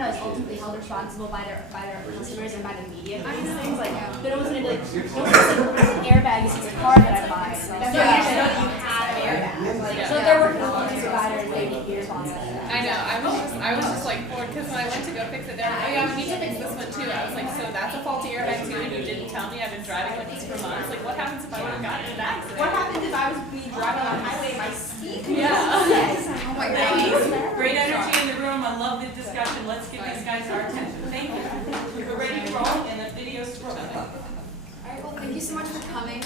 everyone is ultimately held responsible by their customers and by the media for these things. Like, no one's gonna be like, no one's gonna say, an airbag is a car that I buy. So that's why you should know that you have an airbag. So if they're working with one provider, they need to be responsible. I know. I was just like bored because when I went to go fix it, they're like, oh yeah, we need to fix this one too. I was like, so that's a faulty airbag too, and you didn't tell me. I've been driving like this for months. Like, what happens if I would have gotten in an accident? What happens if I was driving on the highway and my seat? Yeah. Oh my God. Great energy in the room. I love the discussion. Let's give these guys our attention. Thank you. We're ready to roll, and the video's rolling. Alright, well, thank you so much for coming.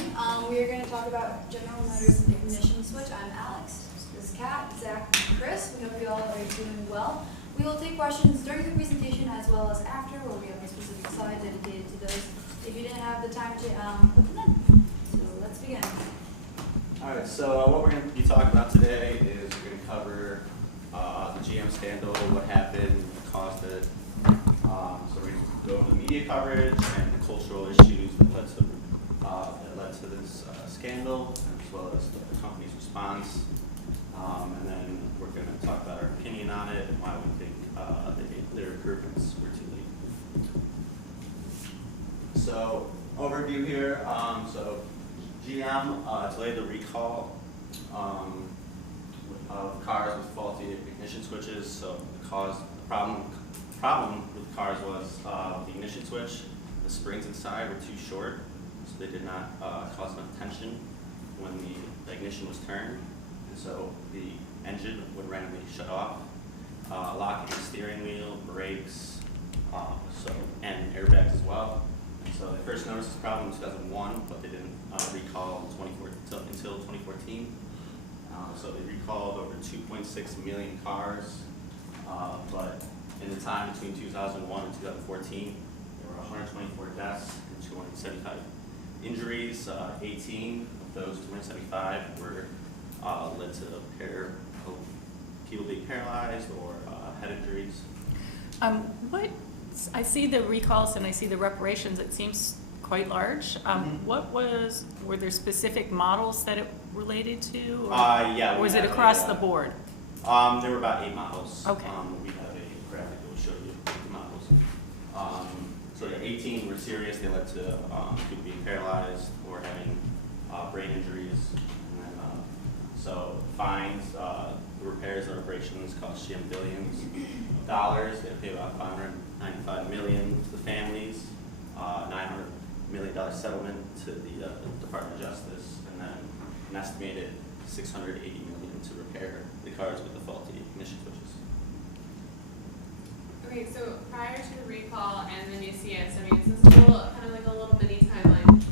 We are going to talk about General Motors ignition switch. I'm Alex. This is Kat, Zach, and Chris. We hope you all are doing well. We will take questions during the presentation as well as after, where we have a specific slide dedicated to those if you didn't have the time to put them in. So let's begin. Alright, so what we're going to be talking about today is we're going to cover the GM scandal, what happened, what caused it. So we're going to go over the media coverage and the cultural issues that led to this scandal, as well as the company's response. And then we're going to talk about our opinion on it and why we think their improvements were too late. So overview here. So GM delayed the recall of cars with faulty ignition switches. So the problem with cars was the ignition switch. The springs inside were too short, so they did not cause enough tension when the ignition was turned, and so the engine would randomly shut off. Locking the steering wheel, brakes, and airbags as well. And so they first noticed this problem in 2001, but they didn't recall until 2014. So they recalled over 2.6 million cars, but in the time between 2001 and 2014, there were 124 deaths and 275 injuries. 18 of those 275 were led to people being paralyzed or head injuries. I see the recalls and I see the reparations. It seems quite large. Were there specific models that it related to? Or, yeah. Or was it across the board? There were about 8 models. Okay. We have a graphic that will show you the models. So the 18 were serious. They led to people being paralyzed or having brain injuries. And then, so fines, the repairs and reparations cost GM billions of dollars. They had to pay about $595 million to the families, $900 million settlement to the Department of Justice, and then an estimated $680 million to repair the cars with the faulty ignition switches. Okay, so prior to the recall and the new CS, I mean, this is kind of like a little mini timeline.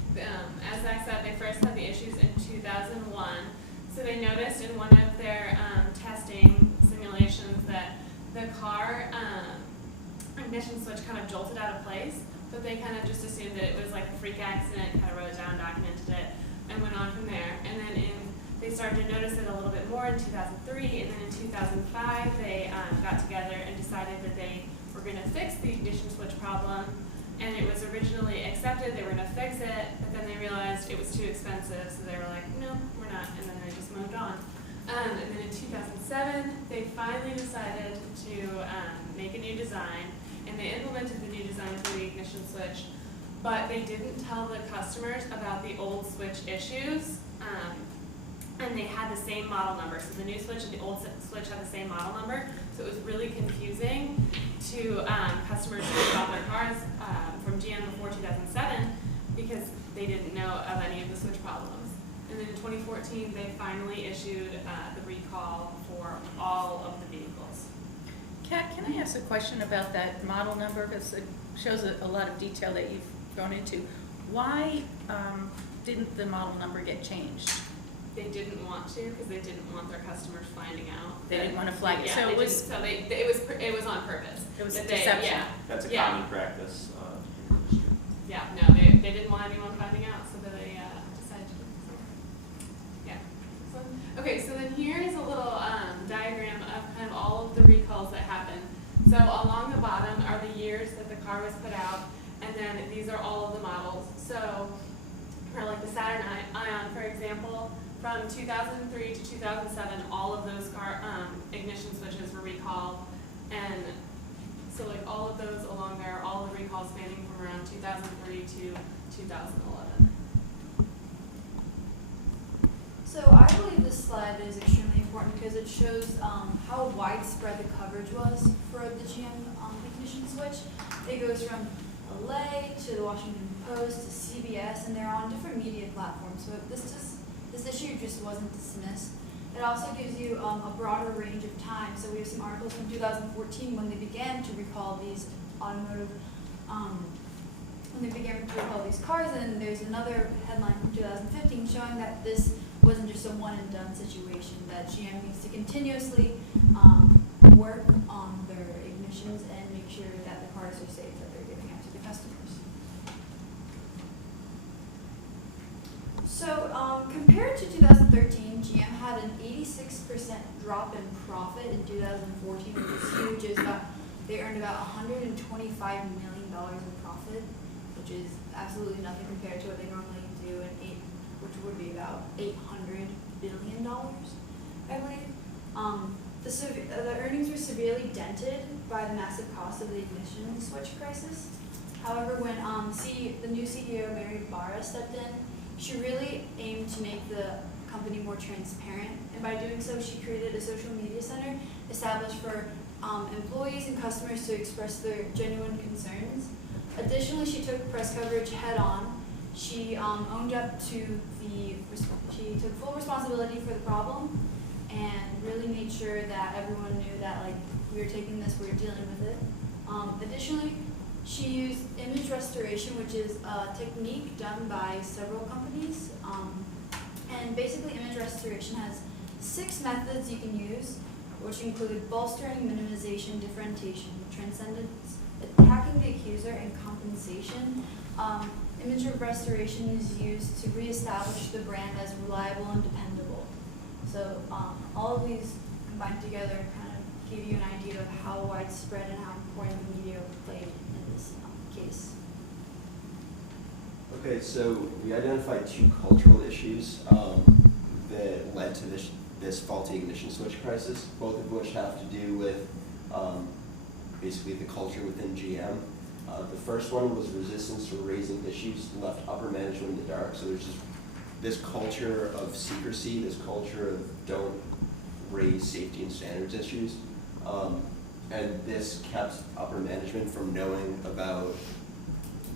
As Zach said, they first had the issues in 2001. So they noticed in one of their testing simulations that the car ignition switch kind of jolted out of place, but they kind of just assumed that it was like a freak accident, kind of wrote it down, documented it, and went on from there. And then they started to notice it a little bit more in 2003, and then in 2005 they got together and decided that they were going to fix the ignition switch problem. And it was originally accepted, they were going to fix it, but then they realized it was too expensive, so they were like, no, we're not, and then they just moved on. And then in 2007, they finally decided to make a new design, and they implemented the new design for the ignition switch, but they didn't tell the customers about the old switch issues, and they had the same model number. So the new switch and the old switch had the same model number, so it was really confusing to customers who bought their cars from GM before 2007 because they didn't know of any of the switch problems. And then in 2014, they finally issued the recall for all of the vehicles. Kat, can I ask a question about that model number? Because it shows a lot of detail that you've gone into. Why didn't the model number get changed? They didn't want to because they didn't want their customers finding out. They didn't want to flag it. Yeah, so it was. So it was on purpose. It was deception. Yeah. That's a common practice. Yeah. No, they didn't want anyone finding out, so they decided to do it. Yeah. Okay, so then here is a little diagram of kind of all of the recalls that happened. So along the bottom are the years that the car was put out, and then these are all of the models. So for like the Saturn Ion, for example, from 2003 to 2007, all of those car ignition switches were recalled, and So like all of those along there, all the recalls spanning from around 2003 to 2011. So I believe this slide is extremely important because it shows how widespread the coverage was for the GM ignition switch. It goes from LA to the Washington Post to CBS, and they're on different media platforms. So this issue just wasn't dismissed. It also gives you a broader range of time. So we have some articles from 2014 when they began to recall these automotive, when they began to recall these cars, and there's another headline from 2015 showing that this wasn't just a one and done situation, that GM needs to continuously work on their ignitions and make sure that the cars are safe that they're giving out to the customers. So compared to 2013, GM had an 86% drop in profit in 2014, which is huge. They earned about $125 million in profit, which is absolutely nothing compared to what they normally do, which would be about $800 billion, I believe. The earnings were severely dented by the massive cost of the ignition switch crisis. However, when the new CEO, Mary Barra, stepped in, she really aimed to make the company more transparent, and by doing so, she created a social media center established for employees and customers to express their genuine concerns. Additionally, she took press coverage head on. She owned up to she took full responsibility for the problem and really made sure that everyone knew that we were taking this, we were dealing with it. Additionally, she used image restoration, which is a technique done by several companies. And basically image restoration has 6 methods you can use, which include bolstering, minimization, differentiation, transcendence, attacking the accuser, and compensation. Image restoration is used to reestablish the brand as reliable and dependable. So all of these combined together kind of give you an idea of how widespread and how important the media played in this case. Okay, so we identified 2 cultural issues that led to this faulty ignition switch crisis, both of which have to do with basically the culture within GM. The first one was resistance to raising issues that left upper management in the dark. So there's just this culture of secrecy, this culture of don't raise safety and standards issues. And this kept upper management from knowing about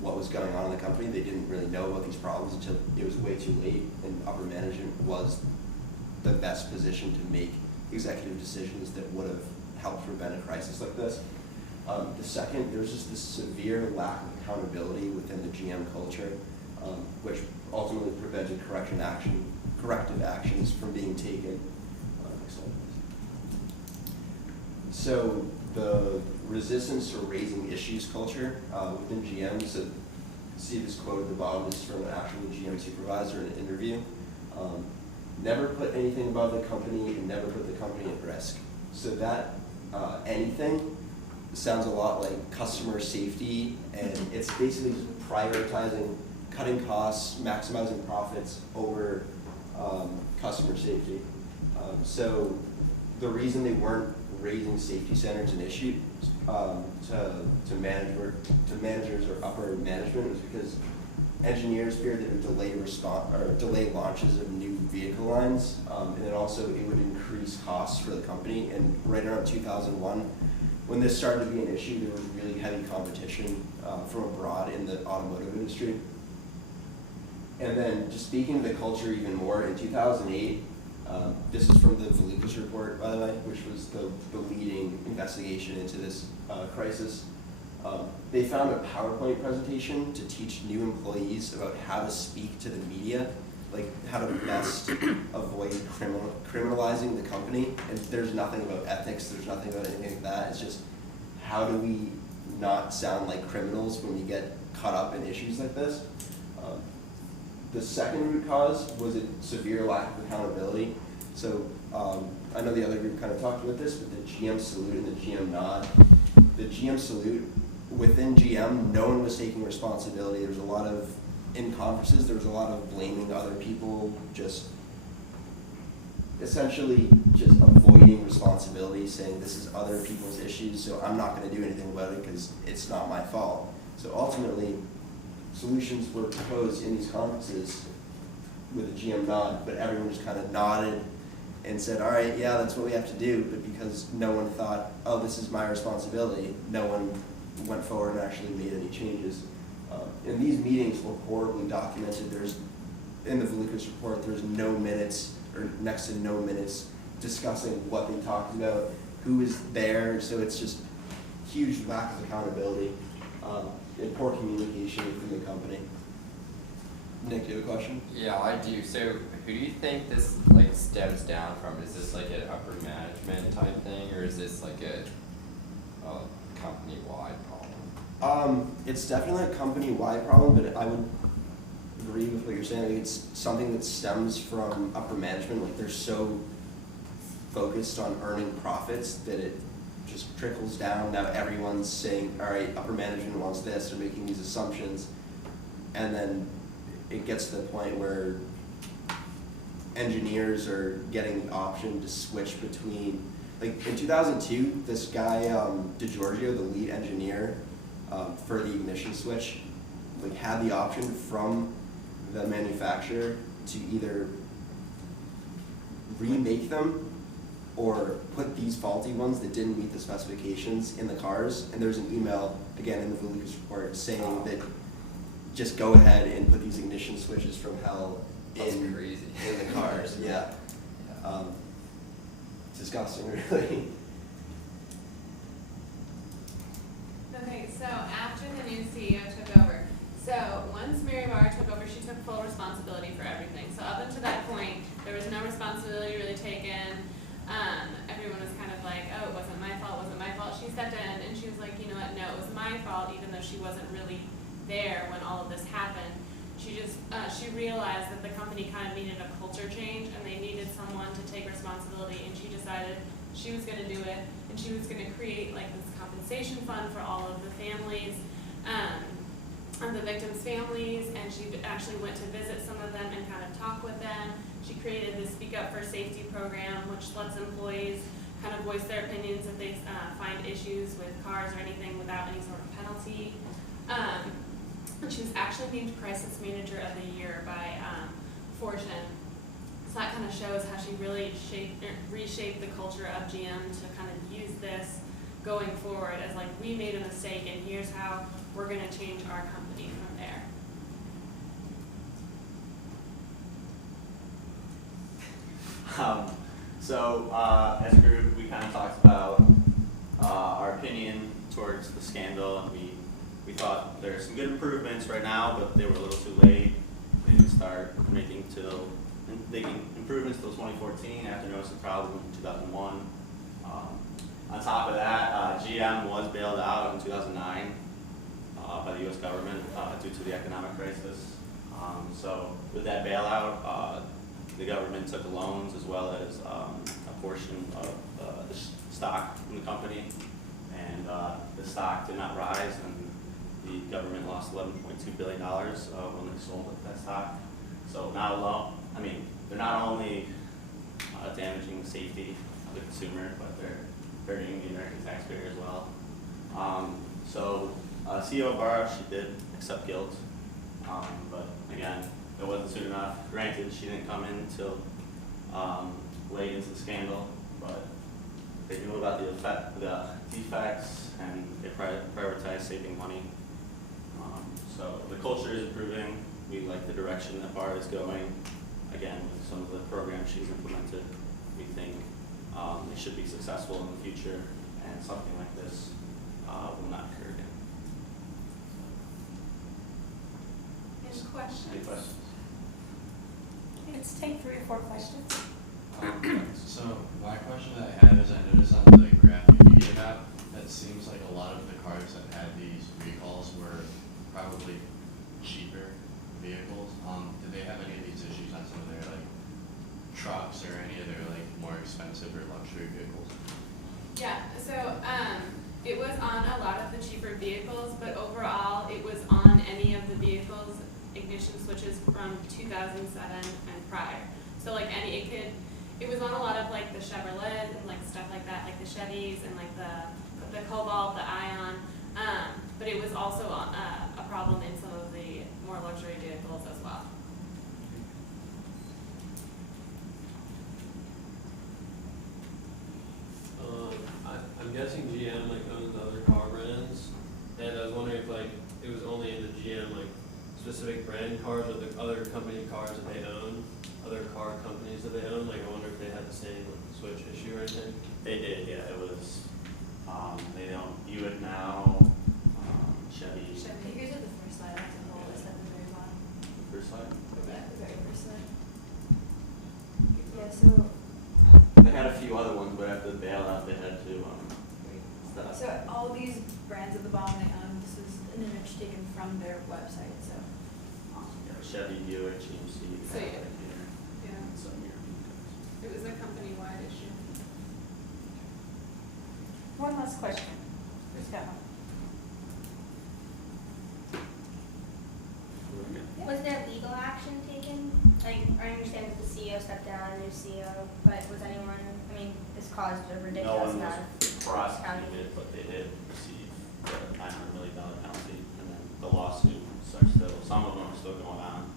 what was going on in the company. They didn't really know about these problems until it was way too late, and upper management was the best position to make executive decisions that would have helped prevent a crisis like this. The second, there's just this severe lack of accountability within the GM culture, which ultimately prevented corrective actions from being taken. Next slide, please. So the resistance to raising issues culture within GM, so see this quote at the bottom, this is from an actual GM supervisor in an interview. Never put anything above the company and never put the company at risk. So that anything sounds a lot like customer safety, and it's basically just prioritizing cutting costs, maximizing profits over customer safety. So the reason they weren't raising safety standards and issues to managers or upper management was because engineers feared that it would delay launches of new vehicle lines, and then also it would increase costs for the company. And right around 2001, when this started to be an issue, there was really heavy competition from abroad in the automotive industry. And then just speaking of the culture even more, in 2008, this is from the Velikas report, by the way, which was the leading investigation into this crisis. They found a PowerPoint presentation to teach new employees about how to speak to the media, like how to best avoid criminalizing the company. And there's nothing about ethics, there's nothing about anything like that. It's just how do we not sound like criminals when we get caught up in issues like this. The second root cause was a severe lack of accountability. So I know the other group kind of talked about this, but the GM salute and the GM nod. The GM salute, within GM, no one was taking responsibility. There was a lot of, in conferences, there was a lot of blaming other people, just essentially just avoiding responsibility, saying this is other people's issues, so I'm not going to do anything about it because it's not my fault. So ultimately, solutions were proposed in these conferences with a GM nod, but everyone just kind of nodded and said, all right, yeah, that's what we have to do, but because no one thought, oh, this is my responsibility, no one went forward and actually made any changes. And these meetings were horribly documented. In the Velikos report, there's no minutes, or next to no minutes, discussing what they talked about, who was there, so it's just huge lack of accountability and poor communication within the company. Nick, do you have a question? Yeah, I do. So, who do you think this stems down from? Is this like an upper management type thing, or is this like a company-wide problem? It's definitely a company-wide problem, but I would agree with what you're saying. I think it's something that stems from upper management. Like, they're so focused on earning profits that it just trickles down. Now everyone's saying, all right, upper management wants this, they're making these assumptions, and then it gets to the point where engineers are getting the option to switch between, like in 2002, this guy, DeGiorgio, the lead engineer for the ignition switch, like had the option from the manufacturer to either remake them or put these faulty ones that didn't meet the specifications in the cars. And there's an email, again, in the Velikos report saying that just go ahead and put these ignition switches from hell in the cars. Yeah. Disgusting, really. Okay, so after the new CEO took over, so once Mary Barr took over, she took full responsibility for everything. So up until that point, there was no responsibility really taken. Everyone was kind of like, oh, it wasn't my fault, She stepped in and she was like, you know what, no, it was my fault, even though she wasn't really there when all of this happened. She realized that the company kind of needed a culture change and they needed someone to take responsibility, and she decided she was going to do it, and she was going to create like this compensation fund for all of the families, and the victims' families, and she actually went to visit some of them and kind of talk with them. She created the Speak Up for Safety program, which lets employees kind of voice their opinions if they find issues with cars or anything without any sort of penalty. And she was actually named Crisis Manager of the Year by Fortune. So that kind of shows how she really reshaped the culture of GM to kind of use this going forward as like, we made a mistake and here's how we're going to change our company from there. As a group, we kind of talked about our opinion towards the scandal, and we thought there are some good improvements right now, but they were a little too late. They didn't start making improvements till 2014 after noticing the problem in 2001. On top of that, GM was bailed out in 2009 by the U.S. government due to the economic crisis. So with that bailout, the government took loans as well as a portion of the stock in the company, and the stock did not rise, and the government lost $11.2 billion when they sold that stock. So they're not only damaging the safety of the consumer, but they're hurting the American taxpayer as well. CEO Barr, she did accept guilt, but again, it wasn't soon enough. Granted, she didn't come in until late into the scandal, but they knew about the defects, and they prioritized saving money. So the culture is improving. We like the direction that Barr is going. Again, with some of the programs she's implemented, we think they should be successful in the future, and something like this will not occur again. Any questions? Any questions? Let's take 3 or 4 questions. So my question that I have is, I noticed on the graph you gave out that it seems like a lot of the cars that had these recalls were probably cheaper vehicles. Did they have any of these issues on some of their trucks or any of their more expensive or luxury vehicles? Yeah, so it was on a lot of the cheaper vehicles, but overall it was on any of the vehicles ignition switches from 2007 and prior. So it was on a lot of like the Chevrolet and like stuff like that, like the Chevys and like the Cobalt, the Ion. But it was also a problem in some of the more luxury vehicles as well. I'm guessing GM like owns other car brands, and I was wondering if like it was only in the GM like specific brand cars or the other company cars that they own, other car companies that they own. Like I wonder if they had the same switch issue or anything. They did, yeah, it was, they own Buick now, Chevy. Chevy, here's at the first slide, that's a whole list at the very bottom. First slide? Yeah, the very first slide. Yeah, so, They had a few other ones, but after the bailout, they had to, stop. so all these brands at the bottom they own, this is an image taken from their website, so. Yeah, Chevy, Buick, GMC, So, yeah. and Yeah, some European cars. it was a company-wide issue. One last question. Who's got one? Was there legal action taken? Like, I understand that the CEO stepped down, a new CEO, but was anyone, I mean, this caused a No ridiculous one amount was of prosecuted, but they did receive the $900 million penalty, and then the lawsuits are still, some of them are still going on.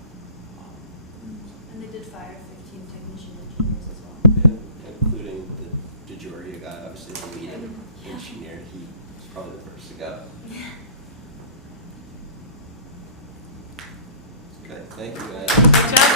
And they did fire 15 technician engineers as well. And including the DeGioia guy, obviously the lead engineer, he was probably the first to go. Okay, thank you guys. Good job.